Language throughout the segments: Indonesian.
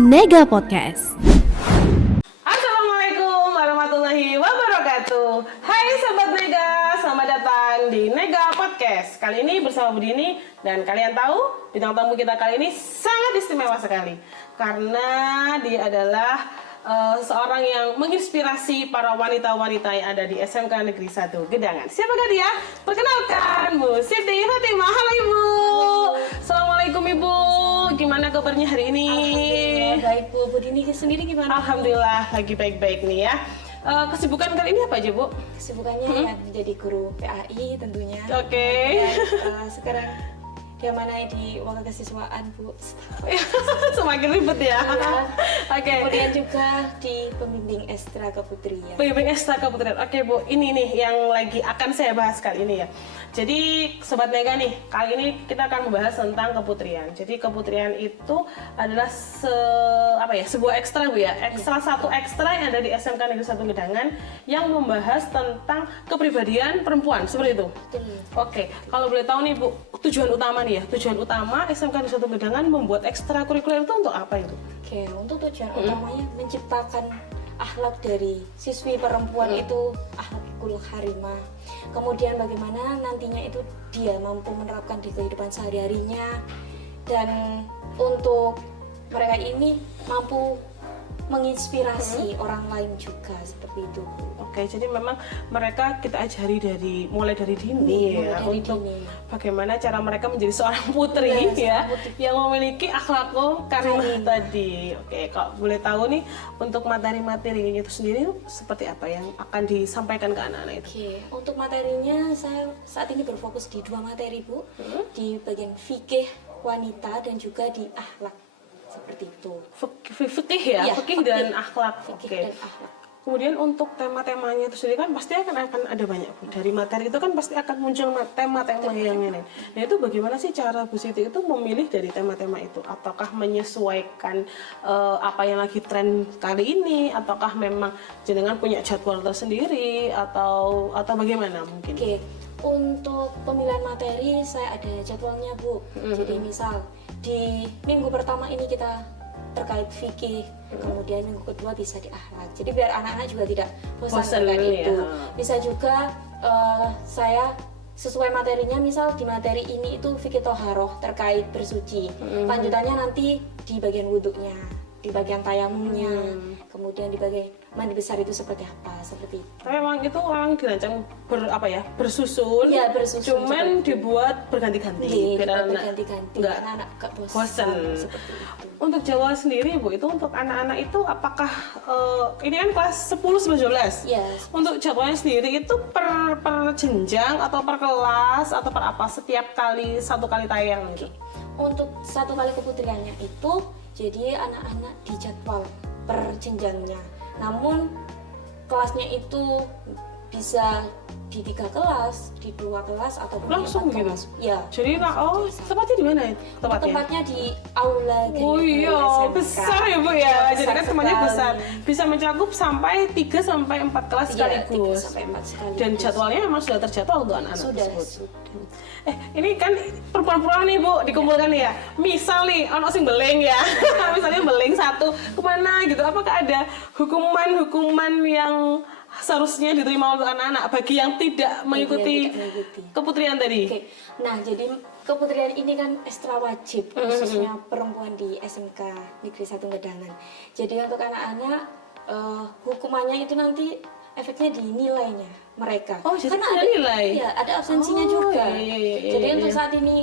Nega Podcast. Assalamualaikum warahmatullahi wabarakatuh. Hai Sobat Nega, selamat datang di Nega Podcast. Kali ini bersama Budini, dan kalian tahu bintang tamu kita kali ini sangat istimewa sekali karena dia adalah seorang yang menginspirasi para wanita-wanita yang ada di SMK Negeri 1 Gedangan. Siapakah dia? Perkenalkan, Bu Siti Fatimah. Halo Ibu. Assalamualaikum Ibu. Gimana kabarnya hari ini? Alhamdulillah baik Bu. Budini sendiri gimana? Alhamdulillah lagi baik-baik nih ya. Kesibukan kali ini apa aja Bu? Kesibukannya ya menjadi guru PAI tentunya. Oke. Dan, sekarang diamanai di wakil kesiswaan Bu. Semakin ribet ya. Iya. Oke. Kemudian juga di pembimbing ekstra keputrian. Pembimbing ekstra keputrian. Oke Bu, ini nih yang lagi akan saya bahas kali ini ya. Jadi Sobat Nega nih, kali ini kita akan membahas tentang keputrian. Jadi keputrian itu adalah sebuah ekstra Bu ya. Satu ekstra yang ada di SMK Negeri 1 Gedangan yang membahas tentang kepribadian perempuan, seperti itu. Betul. Oke, kalau boleh tahu nih Bu, tujuan utama nih ya. Tujuan utama SMK Negeri 1 Gedangan membuat ekstrakurikuler itu untuk apa itu? Oke, untuk tujuan utamanya menciptakan akhlak dari siswi perempuan itu akhlakul karimah. Kemudian bagaimana nantinya itu dia mampu menerapkan di kehidupan sehari-harinya, dan untuk mereka ini mampu menginspirasi orang lain juga seperti itu. Oke, jadi memang mereka kita ajari mulai dari dini ya, dari untuk dini. bagaimana cara mereka menjadi seorang putri ya, yang memiliki akhlakul karimah tadi. Oke, kalau boleh tahu nih untuk materi-materinya itu sendiri seperti apa yang akan disampaikan ke anak-anak itu? Oke, untuk materinya saya saat ini berfokus di 2 materi Bu, di bagian fikih wanita dan juga di akhlak seperti itu. Fikih ya, Iya, fikih dan akhlak. Fikih Oke. dan akhlak. Kemudian untuk tema-temanya itu sendiri kan pasti akan ada banyak Bu. Dari materi itu kan pasti akan muncul tema-tema yang lain. Nah itu bagaimana sih cara Bu Siti itu memilih dari tema-tema itu? Apakah menyesuaikan apa yang lagi tren kali ini? Ataukah memang jenengan punya jadwal tersendiri? Atau bagaimana mungkin? Oke, untuk pemilihan materi saya ada jadwalnya Bu. Jadi misal di minggu pertama ini kita terkait fikih, kemudian minggu kedua bisa di akhlak. Jadi biar anak-anak juga tidak bosan dengan itu. Ya. Bisa juga saya sesuai materinya, misal di materi ini itu fikih toharoh terkait bersuci. Lanjutannya nanti di bagian wudhunya, di bagian tayamumnya, kemudian di bagian mandi besar itu seperti apa, seperti itu. Tapi memang itu orang dirancang bersusun. Iya, bersusun. Cuman dibuat berganti-ganti. Biar anak berganti-ganti, nggak anak-anak gak bosan. seperti itu. Untuk Jawa sendiri Bu, itu untuk anak-anak itu apakah ini kan kelas 10, 11, 12? Iya. Untuk jadwalnya sendiri itu per jenjang atau per kelas atau per apa setiap kali satu kali tayang gitu? Untuk satu kali keputriannya itu jadi anak-anak dijadwal per jenjangnya. Namun kelasnya itu bisa di 3 kelas, di 2 kelas ataupun Langsung di 4 gitu? kelas. Ya. Jadi tempatnya di mana itu? Tempatnya di aula Oh iya, SMK. besar ya Bu ya. Ya, Jadi kan besar temannya sekali. besar. Bisa mencakup sampai 3 sampai 4 kelas Iya, sekaligus. 3 sampai 4 sekaligus. Dan jadwalnya memang sudah terjadwal untuk anak-anak Sudah. tersebut. Ini kan perempuan-perempuan nih Bu, dikumpulkan ya. Misal nih, ono sing beling ya. Misalnya beling satu, kemana gitu. Apakah ada hukuman yang seharusnya diterima oleh anak-anak bagi yang tidak mengikuti keputrian tadi? Oke. Nah, jadi keputrian ini kan ekstra wajib khususnya perempuan di SMK Negeri 1 Gedangan. Jadi untuk anak-anak hukumannya itu nanti efeknya di nilainya mereka. Oh, jadi karena ada nilai? Iya, ada absensinya juga. Iya, Jadi iya, untuk iya. saat ini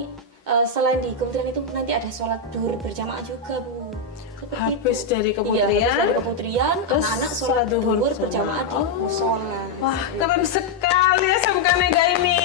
selain di keputrian itu nanti ada sholat duhur berjamaah juga Bu. Seperti Habis itu. dari Iya, keputrian, habis dari keputrian, terus anak-anak sholat sholat duhur duhur bersama. berjamaah di musola. Wah, keren sekali SMK Nega ini.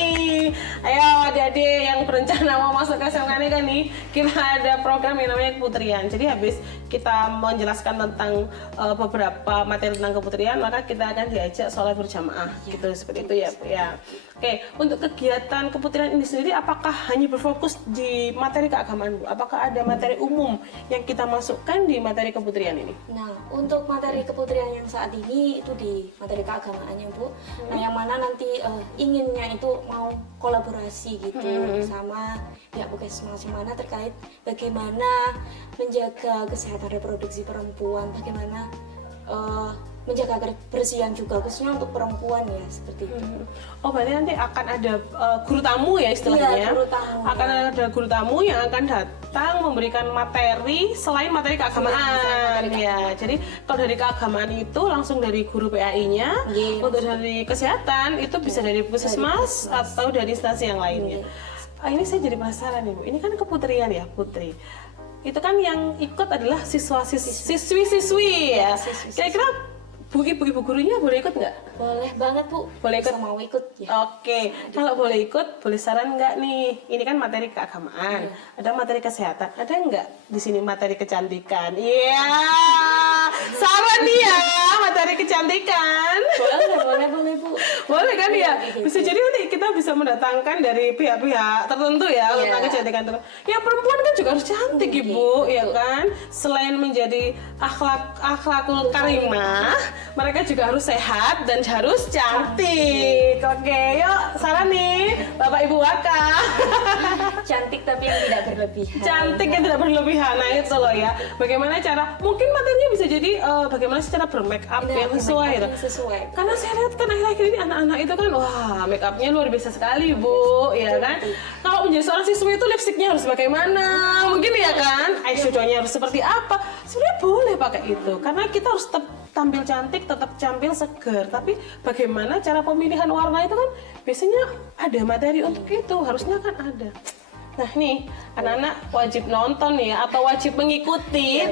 Ayo adik-adik yang berencana mau masuk ke SMK Nega nih, kita ada program yang namanya keputrian. Jadi habis kita menjelaskan tentang beberapa materi tentang keputrian, maka kita akan diajak sholat berjamaah. Gitu, seperti itu ya Bu ya. Oke, untuk kegiatan keputrian ini sendiri apakah hanya berfokus di materi keagamaan Bu? Apakah ada materi umum yang kita masukkan di materi keputrian ini? Nah, untuk materi keputrian yang saat ini itu di materi keagamaannya Bu. Nah, yang mana nanti inginnya itu mau kolaborasi gitu sama pihak puskesmas mana terkait bagaimana menjaga kesehatan reproduksi perempuan, bagaimana menjaga kebersihan juga khususnya untuk perempuan ya seperti itu. Oh berarti nanti akan ada guru tamu ya istilahnya? Iya, guru tamu. Akan ada guru tamu yang akan datang memberikan materi selain materi keagamaan. Ya, jadi kalau dari keagamaan itu langsung dari guru PAI-nya. Untuk dari kesehatan itu bisa dari puskesmas atau dari instansi yang lainnya. Ini saya jadi penasaran nih Bu. Ini kan keputrian ya Putri. Itu kan yang ikut adalah siswi-siswi ya. Kira-kira ibu gurunya boleh ikut nggak? Boleh banget Bu. Boleh ikut? Mau ikut ya. Oke, kalau boleh ikut, boleh saran nggak nih? Ini kan materi keagamaan, ada materi kesehatan, ada nggak di sini materi kecantikan? Iya, saran nih ya, materi kecantikan. Boleh Bu. Boleh kan ya? Bisa jadi nanti kita bisa mendatangkan dari pihak-pihak tertentu ya tentang kecantikan tertentu. Ya perempuan kan juga harus cantik Ibu, ya kan? Selain menjadi akhlakul karimah, mereka juga harus sehat dan harus cantik. Oke, yuk saran nih Bapak Ibu Waka. Cantik tapi yang tidak berlebihan. Cantik yang tidak berlebihan, nah itu loh ya. Bagaimana cara? Mungkin materinya bisa jadi bagaimana secara bermake up yang sesuai gitu. Karena saya lihat kan akhir-akhir ini anak-anak itu kan wah make upnya luar biasa sekali Bu, ya kan? Kalau menjadi seorang siswi itu lipstiknya harus bagaimana? Mungkin ya kan? Eyeshadow-nya harus seperti apa? Sebenarnya boleh pakai itu karena kita harus tetap tampil cantik, tetap tampil segar. Tapi bagaimana cara pemilihan warna itu kan biasanya ada materi untuk itu, harusnya kan ada. Nah nih, anak-anak wajib nonton ya atau wajib mengikuti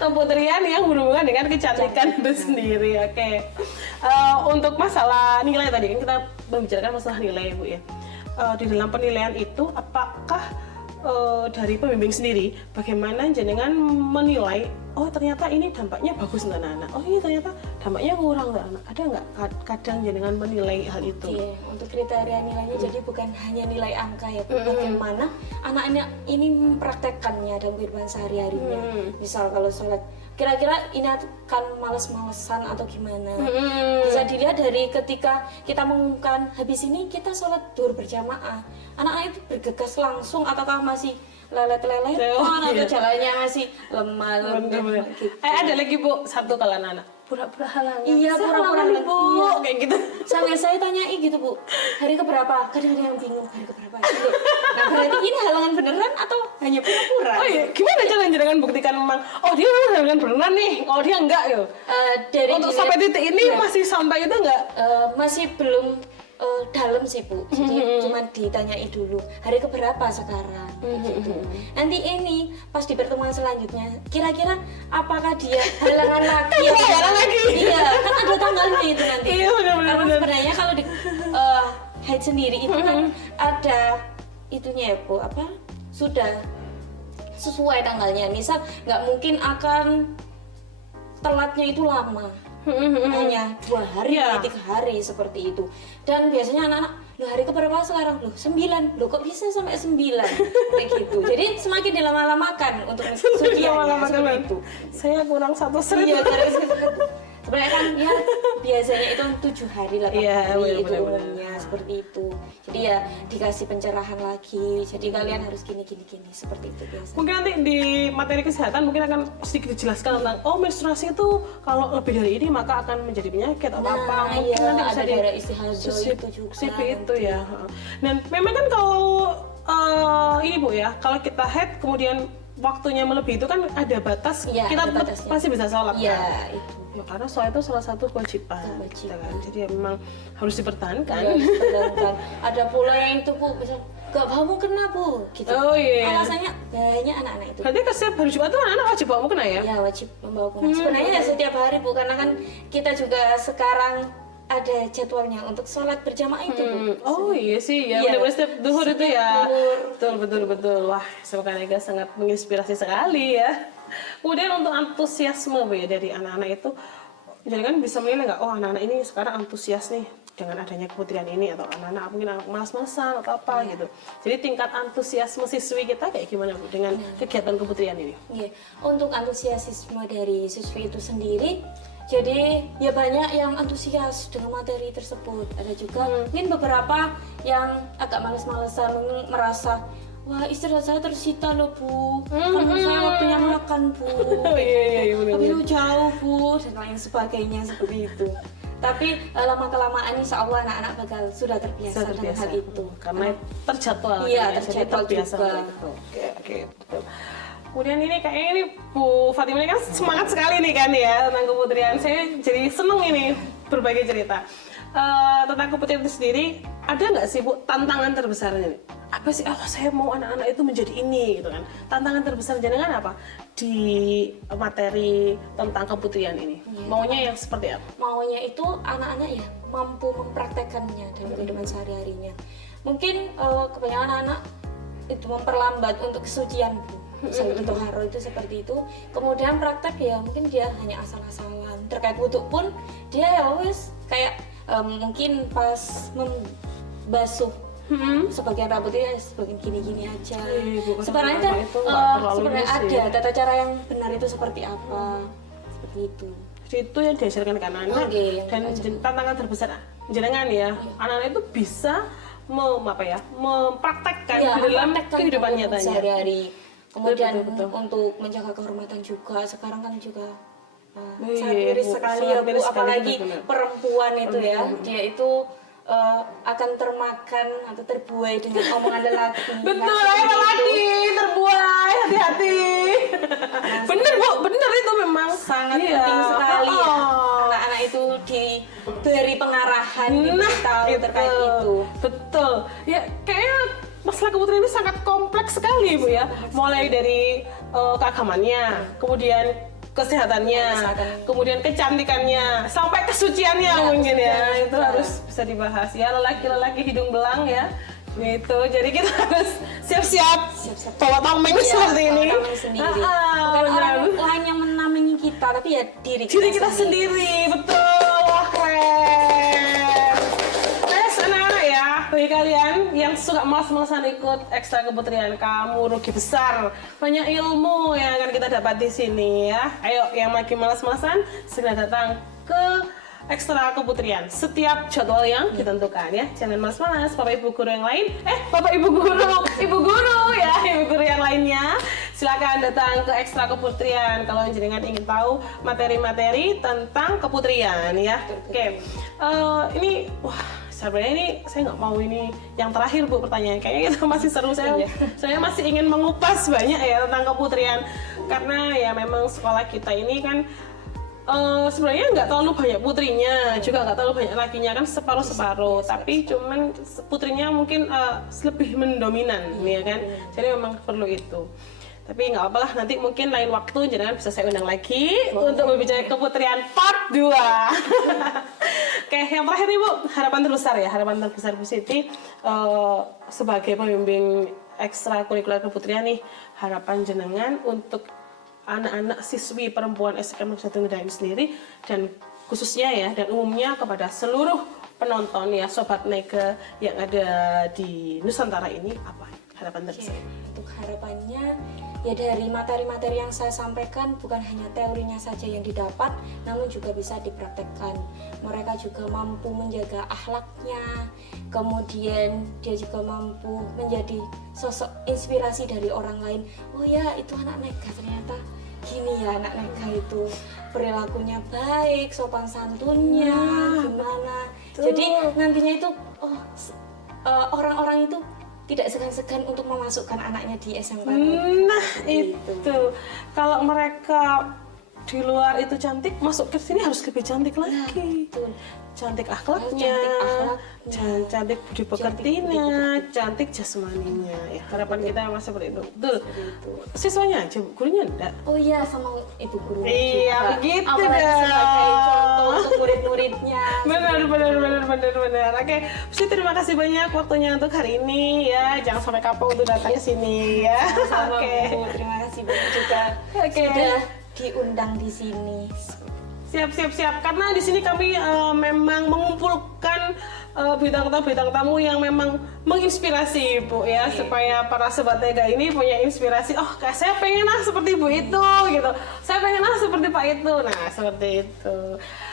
keputrian yang berhubungan dengan kecantikan itu sendiri. Oke. Untuk masalah nilai tadi kan kita membicarakan masalah nilai Bu ya. Di dalam penilaian itu apakah dari pembimbing sendiri bagaimana jenengan menilai oh ternyata ini dampaknya bagus untuk anak-anak, oh ini ternyata dampaknya kurang untuk anak, ada nggak kadang jenengan menilai hal itu? Iya, untuk kriteria nilainya jadi bukan hanya nilai angka ya, bagaimana anak-anak ini mempraktekkannya dalam kehidupan sehari-harinya. Misal kalau sholat, kira-kira ini akan males-malesan atau gimana? Bisa dilihat dari ketika kita mengumumkan habis ini kita sholat duhur berjamaah, anak-anak itu bergegas langsung ataukah masih lelet-lelet, atau jalannya masih lemah gitu. Ada lagi Bu, satu kalau anak-anak pura-pura halangan. Iya, pura-pura halangan Bu, iya. kayak gitu. Sambil saya tanyai gitu Bu, hari keberapa? Kadang-kadang yang bingung hari keberapa gitu. Nah berarti ini halangan beneran atau hanya pura-pura? Oh iya, gimana cara jenengan buktikan memang oh dia memang halangan beneran nih, oh dia enggak yo. Dari untuk sampai titik ini masih sampai itu enggak? Masih belum dalam sih Bu, jadi cuma ditanyai dulu hari keberapa sekarang gitu. Nanti ini pas di pertemuan selanjutnya kira-kira apakah dia halangan lagi ya? Halangan lagi? Iya, kan ada tanggalnya itu nanti. Iya benar-benar. Karena sebenarnya kalau di haid sendiri itu kan ada itunya ya Bu, apa sudah sesuai tanggalnya. Misal nggak mungkin akan telatnya itu lama. Hanya 2 hari, 3 hari seperti itu. Dan biasanya anak-anak, loh hari keberapa sekarang? Loh 9, loh kok bisa sampai 9? Kayak gitu. Jadi semakin dilama-lamakan untuk suciannya seperti itu. Saya kurang 1 set. Iya, sebenarnya kan ya biasanya itu 7 hari, 8 hari itu umumnya seperti itu. Jadi ya dikasih pencerahan lagi. Jadi kalian harus gini seperti itu biasanya. Mungkin nanti di materi kesehatan mungkin akan sedikit dijelaskan tentang oh menstruasi itu kalau lebih dari ini maka akan menjadi penyakit atau apa. Mungkin nanti bisa ada daerah istihadah itu juga. itu ya. Dan memang kan kalau ini Bu ya, kalau kita head kemudian waktunya melebihi itu kan ada batas, kita tetap pasti bisa sholat kan? Itu. Ya, karena sholat itu salah satu kewajiban. Gitu kan? Jadi ya, memang harus dipertahankan. Ada pula yang itu Bu, misal gak bawa mukena Bu, gitu. Oh iya. Alasannya banyak anak-anak itu. Berarti setiap hari Jumat itu anak-anak wajib bawa mukena ya? Ya wajib membawa mukena. Sebenarnya ya setiap hari Bu, karena kan kita juga sekarang ada jadwalnya untuk sholat berjamaah itu Bu. Oh iya sih ya, benar-benar setiap duhur itu ya. Betul. Wah, semoga sangat menginspirasi sekali ya. Kemudian untuk antusiasme Bu ya dari anak-anak itu, jadi kan bisa menilai nggak? Oh anak-anak ini sekarang antusias nih dengan adanya keputrian ini, atau anak-anak mungkin malas-malasan atau apa gitu. Jadi tingkat antusiasme siswi kita kayak gimana Bu dengan kegiatan keputrian ini? Iya, untuk antusiasme dari siswi itu sendiri Jadi ya banyak yang antusias dengan materi tersebut. Ada juga mungkin beberapa yang agak males-malesan, mungkin merasa wah istirahat saya tersita loh Bu, karena saya waktunya makan Bu, Iya, bener. tapi itu jauh Bu, dan lain sebagainya seperti itu. Tapi lama kelamaan insya Allah anak-anak bakal sudah terbiasa dengan hal itu. Karena terjadwal. Iya, jadi terjadwal terbiasa juga. untuk itu. Oke, betul. Kemudian ini kayaknya ini Bu Fatima ini kan semangat sekali nih kan ya tentang keputrian. Saya jadi seneng ini berbagi cerita. Tentang keputrian itu sendiri, ada nggak sih Bu tantangan terbesarnya nih? Apa sih, oh saya mau anak-anak itu menjadi ini gitu kan. Tantangan terbesar jenengan apa di materi tentang keputrian ini? Maunya yang seperti apa? Maunya itu anak-anak ya mampu mempraktekannya dalam kehidupan sehari-harinya. Mungkin kebanyakan anak itu memperlambat untuk kesucian Bu. Misalnya itu haro itu seperti itu. Kemudian praktek ya mungkin dia hanya asal-asalan. Terkait wudhu pun dia ya wis kayak mungkin pas membasuh sebagian rambutnya sebagian gini-gini aja. Sebenarnya kan sebenarnya ada tata cara yang benar itu seperti apa, seperti itu. Jadi itu yang diajarkan ke anak-anak. Dan tantangan terbesar jenengan ya, anak-anak itu bisa mempraktekkan di dalam kehidupan nyatanya sehari-hari. Kemudian Betul. untuk menjaga kehormatan juga, sekarang kan juga Iya, sangat miris Bu. sekali Sangat ya Bu, miris sekali, apalagi benar-benar. perempuan itu ya, dia itu akan termakan atau terbuai dengan omongan lelaki. Betul, laki terbuai, hati-hati. Bener Bu, bener itu memang Sangat penting sekali ya. Anak-anak itu diberi pengarahan, diberitahu terkait itu. Betul. Ya kayaknya masalah keputrian ini sangat kompleks sekali Bu ya. Mulai dari keagamannya, kemudian kesehatannya, kemudian kecantikannya, sampai kesuciannya mungkin ya. Itu harus bisa dibahas ya. Lelaki-lelaki hidung belang ya. Gitu. Jadi kita harus siap-siap bawa tameng seperti ini. Tameng sendiri. Bukan orang lain yang menamai kita, tapi ya diri kita sendiri. Betul. Wah, keren. Anak-anak ya, bagi kalian yang suka malas-malasan ikut ekstra keputrian, kamu rugi besar. Banyak ilmu yang akan kita dapat di sini ya. Ayo, yang lagi malas-malasan segera datang ke ekstra keputrian setiap jadwal yang ditentukan ya. Jangan malas-malas. Bapak Ibu guru yang lain, Bapak Ibu guru ya, Ibu guru yang lainnya, silakan datang ke ekstra keputrian kalau jenengan ingin tahu materi-materi tentang keputrian ya. Oke. Ini sebenarnya ini saya nggak mau ini yang terakhir Bu pertanyaan, kayaknya itu masih seru. Saya masih ingin mengupas banyak ya tentang keputrian, karena ya memang sekolah kita ini kan sebenarnya nggak terlalu banyak putrinya, juga nggak terlalu banyak lakinya, kan separuh-separuh, tapi cuman putrinya mungkin lebih mendominan ya kan, jadi memang perlu itu. Tapi nggak apa-apa lah, nanti mungkin lain waktu jangan bisa saya undang lagi untuk berbicara keputrian part 2. Oke, yang terakhir nih Bu, harapan terbesar ya, harapan terbesar Bu Siti sebagai pembimbing ekstra kurikuler keputrian nih, harapan jenengan untuk anak-anak siswi perempuan SMK Negeri 1 Ngedain sendiri, dan khususnya ya dan umumnya kepada seluruh penonton ya Sobat Nega yang ada di Nusantara ini, apa harapan terbesar? Untuk harapannya ya dari materi-materi yang saya sampaikan bukan hanya teorinya saja yang didapat, namun juga bisa dipraktekkan. Mereka juga mampu menjaga akhlaknya, kemudian dia juga mampu menjadi sosok inspirasi dari orang lain. Oh ya, itu anak Nega ternyata gini ya, anak Nega itu perilakunya baik, sopan santunnya gimana. Jadi nantinya itu orang-orang itu tidak segan-segan untuk memasukkan anaknya di SMK. Nah itu kalau mereka di luar itu cantik, masuk ke sini harus lebih cantik lagi. Betul. Cantik akhlaknya, cantik budi pekertinya, cantik jasmaninya. Ya, harapan kita masih seperti itu. Betul. Siswanya aja, gurunya enggak? Oh iya, sama ibu guru. Iya, begitu apalagi sebagai contoh untuk murid-muridnya. Benar. Oke, Siti terima kasih banyak waktunya untuk hari ini ya. Jangan sampai kapok untuk datang ke sini ya. Sama Bu, terima kasih banyak juga sudah diundang di sini. Siap. Karena di sini kami memang mengumpulkan bintang tamu yang memang menginspirasi Bu ya, supaya para sobat Nega ini punya inspirasi. Oh, kayak saya pengen seperti Bu itu gitu. Saya pengen seperti Pak itu. Nah, seperti itu.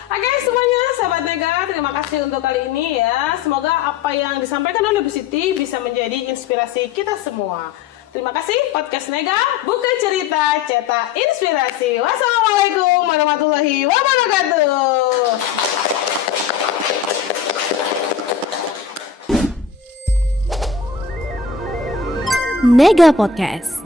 Oke, semuanya sahabat Nega, terima kasih untuk kali ini ya. Semoga apa yang disampaikan oleh Bu Siti bisa menjadi inspirasi kita semua. Terima kasih, Podcast Nega, buka cerita, cetak inspirasi. Wassalamualaikum warahmatullahi wabarakatuh. Nega Podcast.